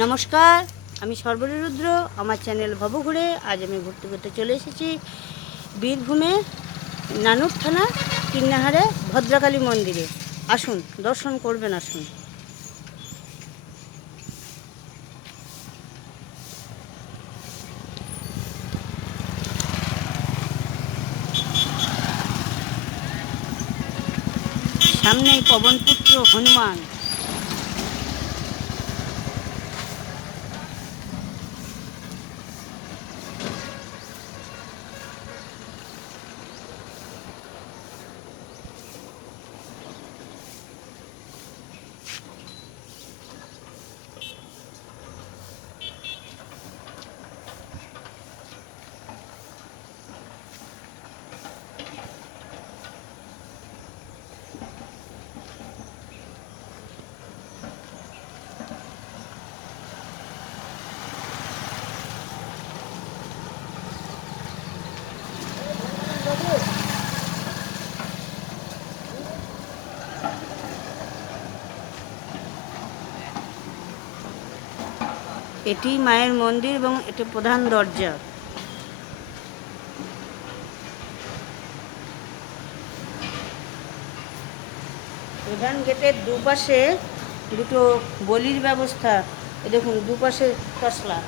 নমস্কার, আমি সর্বরী রুদ্র আমার চ্যানেল ভবঘুরে, আজ আমি ঘুরতে ঘুরতে চলে এসেছি বীরভূমে নানুর থানা, কিন্নাহারে ভদ্রকালী মন্দিরে। আসুন, দর্শন করবেন, আসুন। সামনেই পবনপুত্র হনুমান। এটি মায়ের মন্দির এবং এটি প্রধান দরজা। প্রধান গেটের দুপাশে দুটো বলির ব্যবস্থা। দেখুন, দুপাশে তসলা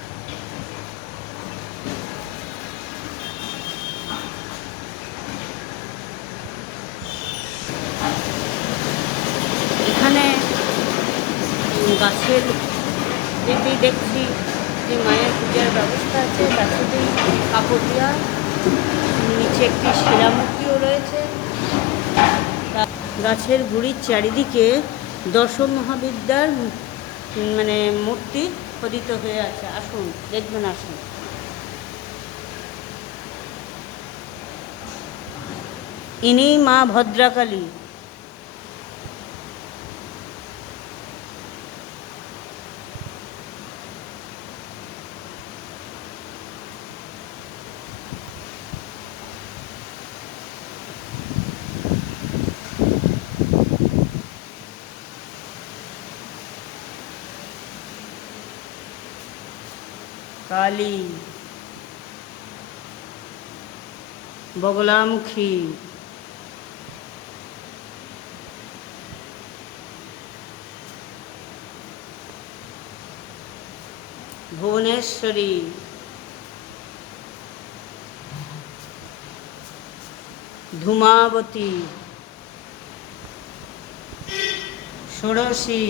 এখানে উম, গাছের দিকেই দেখছি যে মায়ের পূজার ব্যবস্থা আছে গাছেতেই কাপড় দেওয়া নিচে একটি শিলামূর্তিও রয়েছে তা- গাছের গুড়ির চারিদিকে দশম মহাবিদ্যার মানে মূর্তি খোদিত হয়ে আছে। আসুন, দেখবেন, আসুন। ইনি মা ভদ্রাকালী। কালী। বগলামুখী। ভুবনেশ্বরী। ধূমাবতী। ষোড়শী।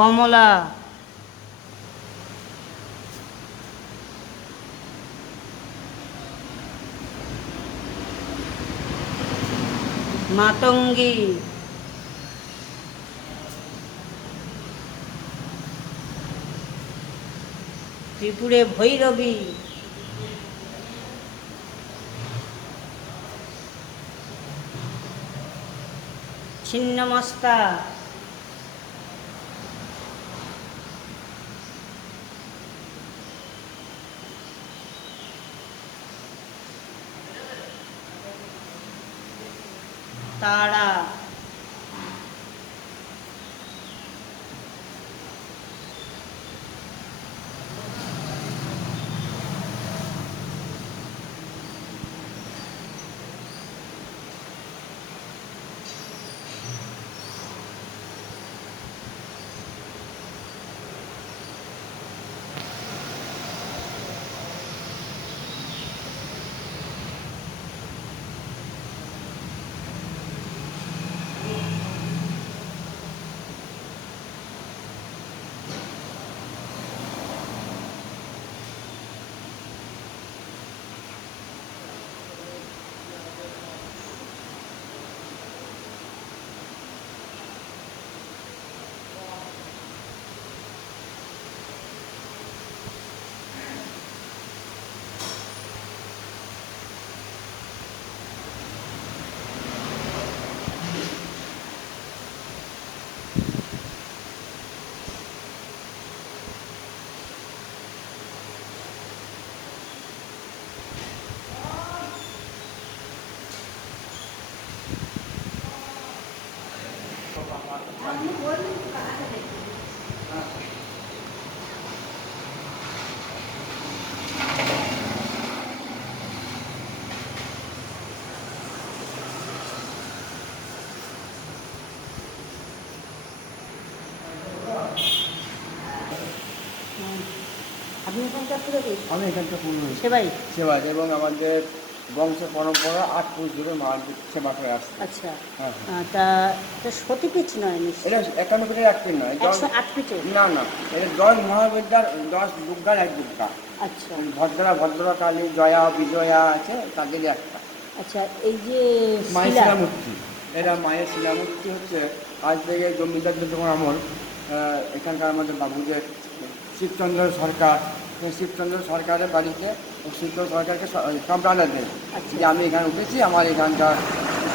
কমলা। মাতঙ্গী। ত্রিপুরে ভৈরবী। ছিন্নমস্তা। তারা আপনি এখানকার থেকে আমি এখানকার পূর্ণ সেবাই সেবা এবং আমাদের বংশ পরম্পরা আট পুরুষ ধরে মা সেবা করে আসছে। আচ্ছা। হ্যাঁ হ্যাঁ। তা এটা সতীপীঠ নয় নিশ্চয়ই? এটা একান্ন ফিটের একটি নয় দশ একশো আট পিঠে? না না। এটা দশ মহাবিদ্যার দশ দুর্গার এক দুর্গা আচ্ছা। ভদ্রা ভদ্রা কালী জয়া বিজয়া আছে তাদেরই একটা। আচ্ছা এই যে মায়ের শিলামূর্তি। এটা মায়ের শিলামূর্তি হচ্ছে আজ থেকে জমিদারদের যখন আমল এখানকার আমাদের বাবুদের শিবচন্দ্র সরকার শিবচন্দ্র সরকারের বাড়িতে শিবচন্দ্র সরকারকে সম্প্রাণা দেন আচ্ছা। যে আমি এখানে উঠেছি আমার এখানকার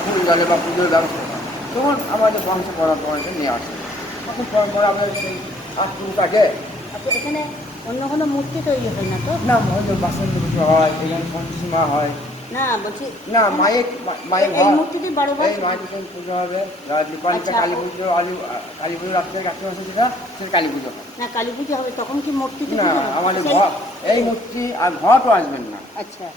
ফুল জলে বা পুজোর ব্যবস্থা। তখন আমাদের বংশ পরম্পরাকে নিয়ে আসে তখন পরম্পরা আমাদের সেই আট আচ্ছা এখানে অন্য কোনো মূর্তি তৈরি হয় না তো না পুজো হয় এখানে সন্তোষীমা হয় না বলছি না এই মূর্তিটি বারো এই মায়ের পুজো হবে। আচ্ছা। কালী পুজো আলু কালী পুজো রাত্রে কাছে মাসে যেটা সেটা কালী পুজো না কালী পুজো হবে তখন কি মূর্তিটি না আমাদের ঘর এই মূর্তি আর ঘটও আসবেন না। আচ্ছা।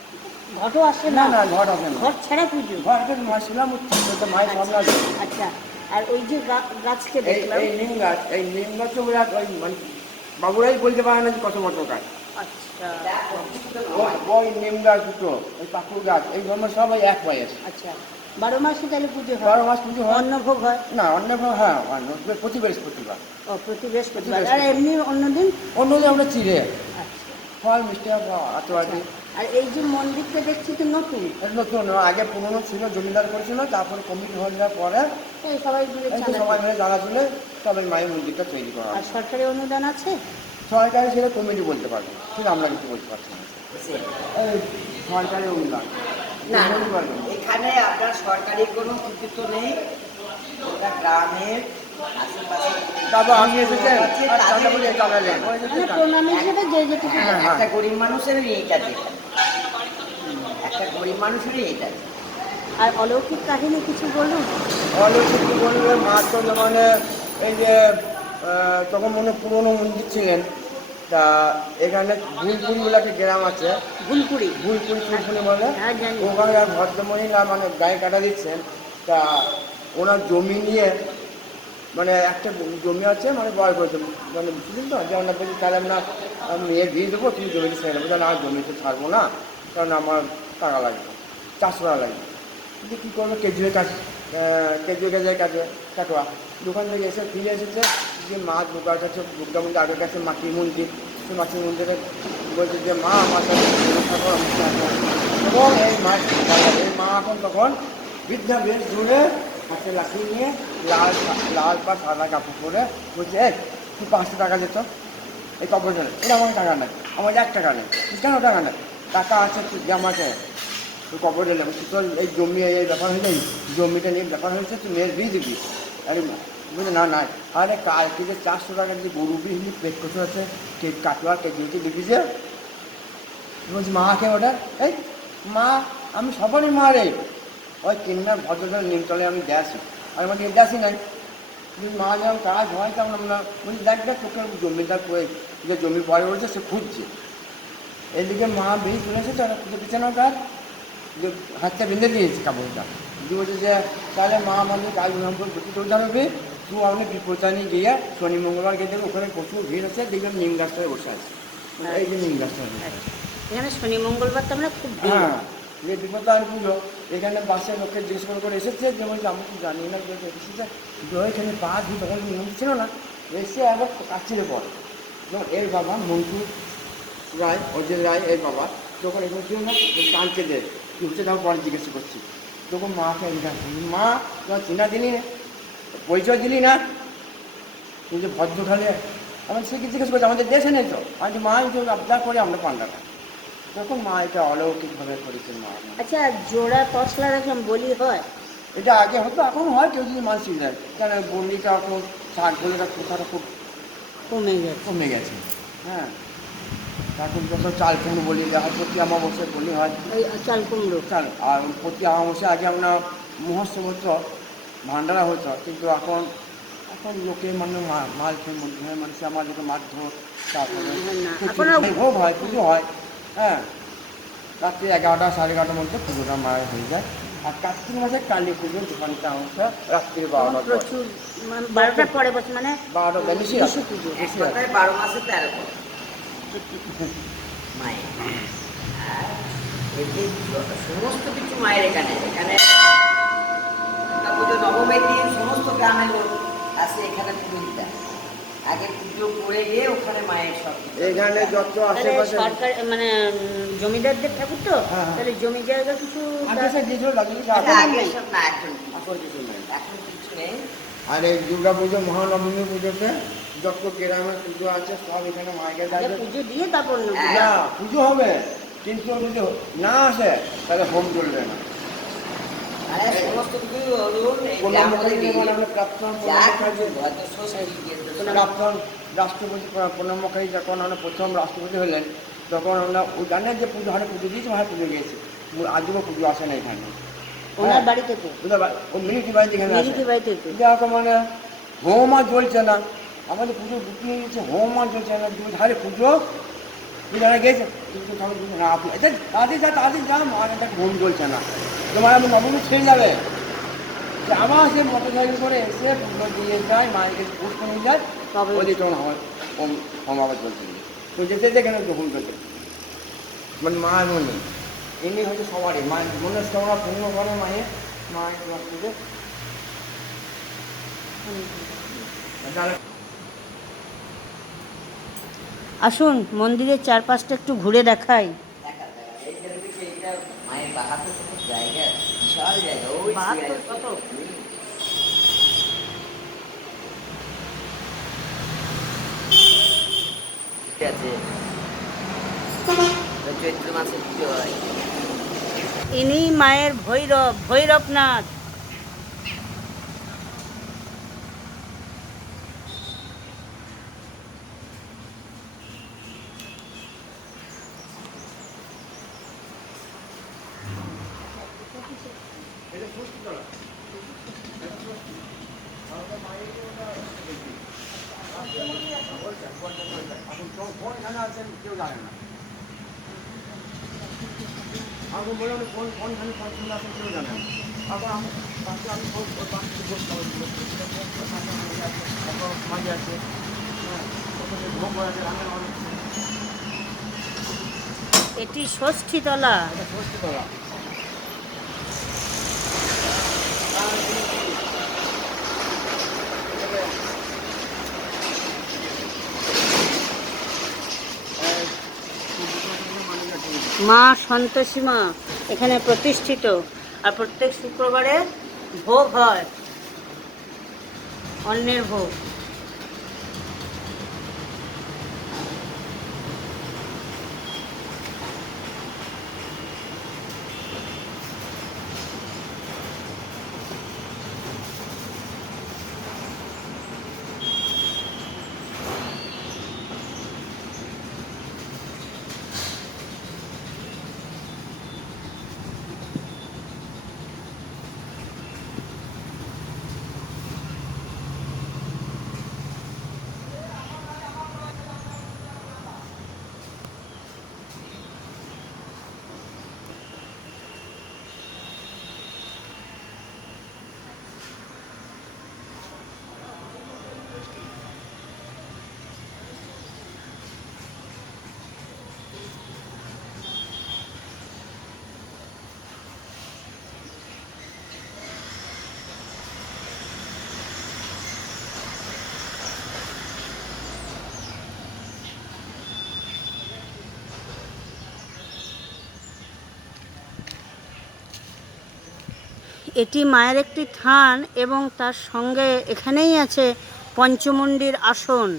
ঘটও আসে না? না ঘট আসবে না। ঘট ছাড়া পুজো? ঘর একটা মা শিলা মূর্তি ওটা মায়ের সামনে আছে। আচ্ছা। আর ওই যে গা- গাছকে এই দেখলাম। এই নিম গাছ এই নিম গাছ ওই মানে বাবুরাই বলতে পারে না যে কত বছর গাছ আচ্ছা। ওই- ওই নিম গাছ দুটো ওই পাকুর গাছ এই ধর্ম সবাই এক পায়ে আছে। আচ্ছা বারো মাসে তাহলে পুজো হয়? বারো মাস পুজো হয়। অন্নভোগ হয়? না হ্যাঁ প্রতি বৃহস্পতিবার। ও প্রতি বৃহস্পতিবার। প্রতি আর এমনি অন্যদিন অন্যদিন আমরা চিড়ে। ফল মিষ্টি আতোয়াটি আর এই যে মন্দিরটা দেখছি তো নতুন? এটা নতুন আগে পুরনো ছিল জমিদার করেছিল তারপরে কমিটি হয়ে যাওয়ার পরে সবাই মিলে সবাই মিলে জানা ছিল তবে মায়ের মন্দিরটা তৈরি করা আর সরকারি অনুদান আছে? সরকারি সেটা কমিটি বলতে পারবে সেটা আমরা কিছু বলতে পারছি না। সরকারি অনুদান না এখানে আপনার সরকারি কোনো কৃতিত্ব নেই। ওটা গ্রামের আমি এসেছেন? আর চাঁদা বলে চালালেন যে মানে প্রণামী হিসেবে যে যেটুকু হ্যাঁ, হ্যাঁ। একটা গরিব মানুষেরই এইটা যেটা একটা গরিব মানুষেরই এইটা আর অলৌকিক কাহিনী কিছু বলুন? অলৌকিক বলবে মা তো মানে এই যে তখন মনে পুরনো মন্দির ছিলেন। তা এখানে ভুলপুরি বলে একটা গ্রাম আছে। ভুলপুরি? ভুলপুরি ফুলপুরি বলে। হ্যাঁ জানি। ওখানকার ভদ্রমহিলা মানে গায়ে কাটা দিচ্ছেন। তা ওনার জমি নিয়ে মানে একটা জমি আছে মানে বয় করেছে মানে বুঝলেন তো? যে আমরা বলছি তাহলে আমরা আমি মেয়ের বিয়ে দেবো তুমি জমিটা ছেড়ে দেবো। তাহলে আর জমিতে ছাড়বো না কারণ আমার টাকা লাগবে চাষ করা লাগবে। কিন্তু কী করব? কেজিও কাজ কেজি কেজি কাটে, কাটোয়া। দোকান থেকে এসে ফিরে এসেছে, যে মা দুর্গার কাছে দুর্গা মন্দির, আগের কাছে মাটির মন্দির। সেই মাটির মন্দিরে বলছে যে, মা, আমার কাছে। এবং এই মা এই মা এখন তখন বৃদ্ধা বেশ দূরে হাতে লাঠি নিয়ে লাল লাল বা সাদা কাপড় পরে বলছে, এই, তুই পাঁচশো টাকা যেত এই জন্য এটা আমার টাকা নেই। আমার এক টাকা নেই। কেন টাকা নেই? টাকা আছে তুই তুই কবর দিলে তোর এই জমি, এই ব্যাপার হয়েছে জমিটা নিয়ে ব্যাপার হয়েছে, তুই মেয়ের বিয়ে দিবি। আরে বুঝলি? না নাই আরে কালকে যে চারশো টাকা যে গরু বিহলি পেট করতে আছে, কে কাটোয়া, কে দিয়েছে দেখিছে বলছি মাকে ওটা? এই, মা, আমি সবারই মা রে। ওই কিন্নার ভদ্রজন নিমতলে আমি দেয়াছি। আর আমার নিয়ে দেয়াছি নাই। মা যেমন কাজ হয় তেমন আমরা বলছি, দেখ দেখ, তোকে জমিদার করে যে জমি পরে রয়েছে সে খুঁজছে। এদিকে মা বেরিয়ে চলে এসেছে ওরা খুঁজে পিছনে কাজ। যে হাতটা বেঁধে দিয়েছে কাপড়টা। দিয়ে বলছে যে তাহলে মা আমাদের কাজ নম্বর গতি করতে হবে তুই আপনি বিপদানি গিয়ে শনি মঙ্গলবার গিয়ে দেখবে ওখানে প্রচুর ভিড় আছে দেখবেন নিম গাছটায় বসে আছে। এই যে নিম গাছটা আচ্ছা। এখানে শনি মঙ্গলবার তো আমরা খুব হ্যাঁ যে বিপদান পুজো এখানে বাসে লোককে জিজ্ঞেস করে করে এসেছে যে বলছে আমি তো জানি না যে এসেছে ওইখানে পা দিয়ে তখন মন্দির ছিল না এসে একবার কাছে পড়ে যখন এর বাবা মন্টু রায় অজয় রায় এর বাবা যখন এখানে ছিল না টানকে দে কি হচ্ছে তাও পরে জিজ্ঞেস করছি। তখন মাকে মা তোমার চিনা দিলি না পরিচয় দিলি না? তুই যে ভদ্র ঢালে আমার সে কি জিজ্ঞেস করছে? আমাদের দেশে নেই তো? আমি বলছি, মা আমি তো আবদার করি আমরা পান্ডাটা তখন মা এটা অলৌকিকভাবে করেছেন মা। আচ্ছা জোড়া তসলা রাখলাম বলি হয়? এটা আগে হতো এখন হয় কেউ যদি মানসিক দেয়। কেন বলিটা এখন শাক বলিটা কোথাটা খুব কমে গেছে। কমে গেছে। হ্যাঁ। চাল কুমড়ো বলি? দেখা প্রতি অমাবস্যায় বলি হয়। চাল কুমড়ো চাল। আর প্রতি অমাবস্যা আগে আমরা মহোৎসব হতো ভান্ডারা হতো। কিন্তু এখন এখন লোকে মানে মা- মাল খেয়ে মধ্যে হয় মানুষ আমাদেরকে মারধর তারপরে ভোগ হয় পুজো হয় হ্যাঁ। রাত্রি এগারোটা সাড়ে এগারোটার মধ্যে পুজোটা মায়ের হয়ে যায়। আর কার্তিক মাসে কালী পুজো দোকানটা হচ্ছে রাত্রি বারোটা প্রচুর মানে বারোটার পরে বসে মানে বারোটা বেশি পুজো। বারো মাসে তেরো মায়ের। আর এতে সমস্ত কিছু মায়ের এখানে এখানে পুজো নবমীর দিন সমস্ত গ্রামের লোক আসে এখানে পুজো দিতে। আগে পুজো করে গিয়ে ওখানে মায়ের সব এখানে যত আশেপাশে সরকার মানে জমিদারদের ঠাকুর তো? হ্যাঁ, হ্যাঁ। তাহলে জমি জায়গা কিছু আগে সব না এখন কিছু নেই। আর এই দুর্গা পুজো মহানবমী পুজোতে যত গ্রামের পুজো আছে সব এখানে মায়ের আগে কাছে পুজো দিয়ে তারপর। না পুজো হবে কিন্তু যদি না আসে তাহলে হোম চলবে না। গ্রাম থেকে রাষ্ট্রপতি প্রণব মুখার্জি যখন আমরা প্রথম রাষ্ট্রপতি হলেন তখন আমরা জানেন যে পুজো হারে পুজো দিয়েছে ভাই পুজো গিয়েছে আজও পুজো আসে না এখানে। ওনার ও বাড়ি যেখানে তো। পুজো মানে হোম জ্বলছে না। আমাদের পুজো বুকিং নিয়েছে হোম জ্বলছে না। দুই ধারে পুজো? যারা গেছে না তাদের যা তাদের যা আর এটা হোম জ্বলছে না। তোমার আমি নবমী ছেড়ে যাবে। সে আবার সে মোটর সাইকেল করে এসে পুজো দিয়ে যায় মায়ের কাছে পুষ্প নিয়ে যায়। তবে ওদের তখন আমার হোম আবার চলছে তো যেতে কেন হোম চলছে মানে মা মনে এমনি হচ্ছে সবারই। মা মনস্কামনা পূর্ণ করে মায়ের মায়ের পুজো আসুন মন্দিরের চারপাশটা একটু ঘুরে দেখাই। আছে চৈত্র মাসে পুজো হয়। ইনি মায়ের ভৈরব ভৈরবনাথ এখন কোন- কোনখানে আছেন কেউ জানে না আমি বললাম কোন কোনখানে কোনখানে আছেন কেউ জানে না আবার আমি পাশে আমি ফোন- ওর পাশে থেকে বসতে হবে। তারপর মাঝে আছে হ্যাঁ ওখানে ভোগ আছে রান্না বান্না আছে। এটি ষষ্ঠী তলা। মা সন্তোষী মা, এখানে প্রতিষ্ঠিত। আর প্রত্যেক শুক্রবারে ভোগ হয়। অন্যের ভোগ। এটি মায়ের একটি থান এবং তার সঙ্গে এখানেই আছে পঞ্চমুণ্ডির আসন।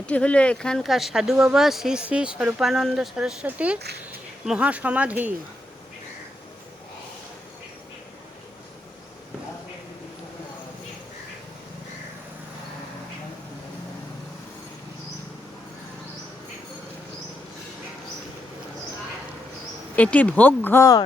এটি হলো এখানকার সাধু বাবা শ্রী শ্রী স্বরূপানন্দ সরস্বতীর মহাসমাধি। এটি ভোগ ঘর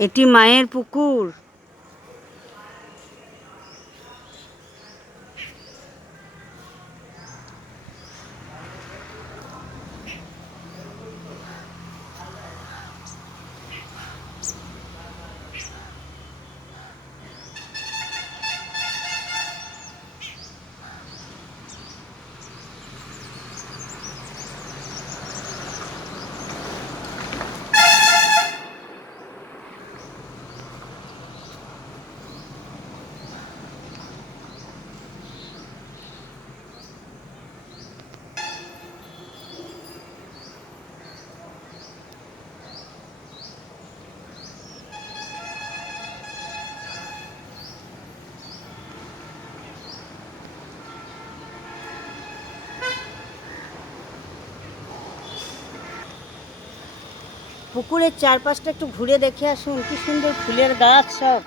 এটি মায়ের পুকুর। পুকুরের চারপাশটা একটু ঘুরে দেখে আসুন কি সুন্দর ফুলের গাছ সব।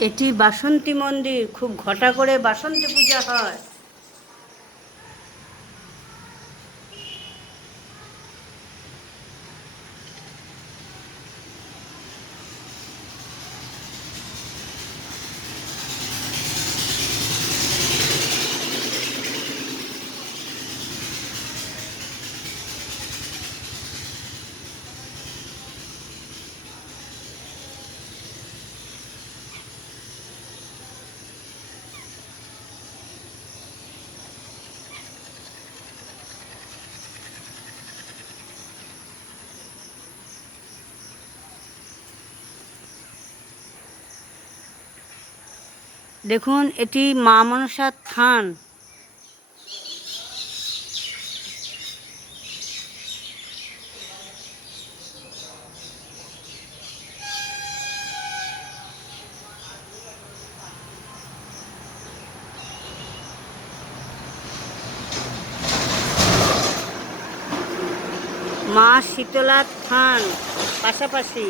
এটি বাসন্তী মন্দির খুব ঘটা করে বাসন্তী পূজা হয়। দেখুন এটি মা মনসার থান। মা শীতলার থান পাশাপাশি।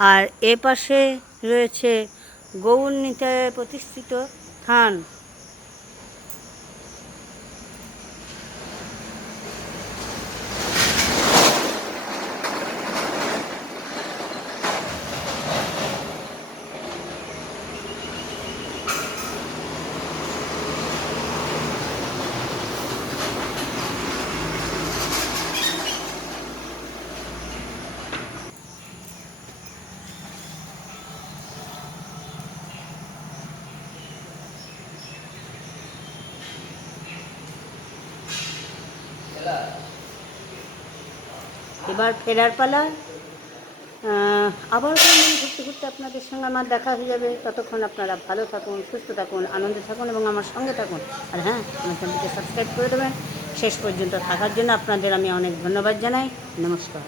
আর এ পাশে রয়েছে গৌর নিতায় প্রতিষ্ঠিত থান। এবার ফেরার পালা। আবার ঘুরতে ঘুরতে আপনাদের সঙ্গে আমার দেখা হয়ে যাবে। ততক্ষণ আপনারা ভালো থাকুন, সুস্থ থাকুন, আনন্দে থাকুন এবং আমার সঙ্গে থাকুন। আর হ্যাঁ আমার চ্যানেলকে সাবস্ক্রাইব করে দেবেন। শেষ পর্যন্ত থাকার জন্য আপনাদের আমি অনেক ধন্যবাদ জানাই। নমস্কার।